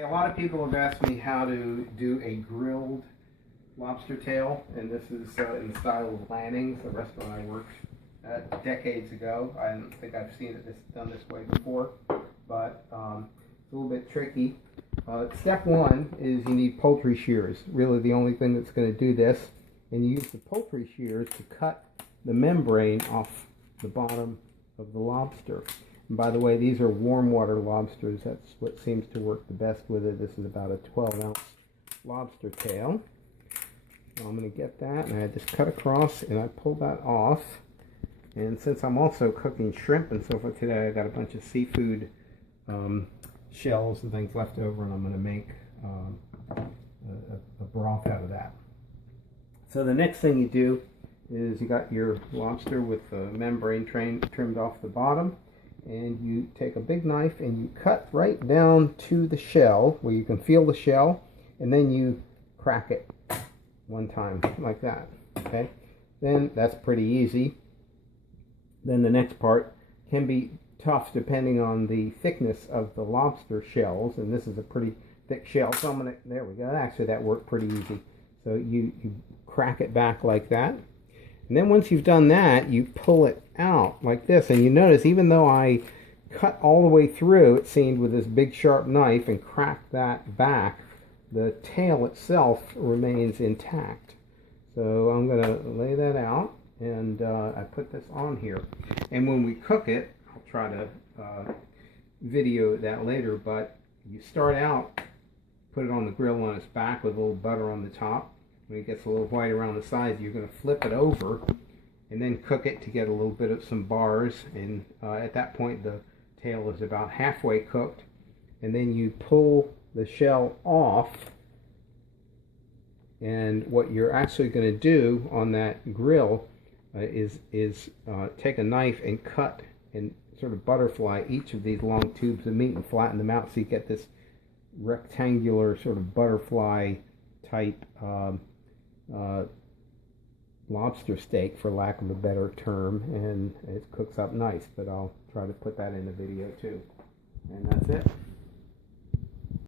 A lot of people have asked me how to do a grilled lobster tail, and this is in the style of Lanning's, a restaurant I worked at decades ago. I don't think I've seen it done this way before, but it's a little bit tricky. Step one is you need poultry shears. Really the only thing that's going to do this, and you use the poultry shears to cut the membrane off the bottom of the lobster. And by the way, these are warm water lobsters. That's what seems to work the best with it. This is about a 12-ounce lobster tail. So I'm going to get that, and I just cut across, and I pull that off. And since I'm also cooking shrimp and so forth today, I got a bunch of seafood shells and things left over, and I'm going to make a broth out of that. So the next thing you do is you got your lobster with the membrane trimmed off the bottom, and you take a big knife and you cut right down to the shell where you can feel the shell, and then you crack it one time like that. Okay, then that's pretty easy. Then the next part can be tough depending on the thickness of the lobster shells, and this is a pretty thick shell, so I'm gonna, there we go, actually that worked pretty easy. So you crack it back like that, and then once you've done that, you pull it out like this, and you notice even though I cut all the way through, it seemed, with this big sharp knife and cracked that back, the tail itself remains intact. So I'm going to lay that out, and I put this on here. And when we cook it, I'll try to video that later, but you start out, put it on the grill on its back with a little butter on the top. When it gets a little white around the sides, you're going to flip it over and then cook it to get a little bit of some bars, and at that point the tail is about halfway cooked, and then you pull the shell off, and what you're actually going to do on that grill is take a knife and cut and sort of butterfly each of these long tubes of meat and flatten them out so you get this rectangular sort of butterfly type lobster steak, for lack of a better term, and it cooks up nice. But I'll try to put that in the video too. And that's it.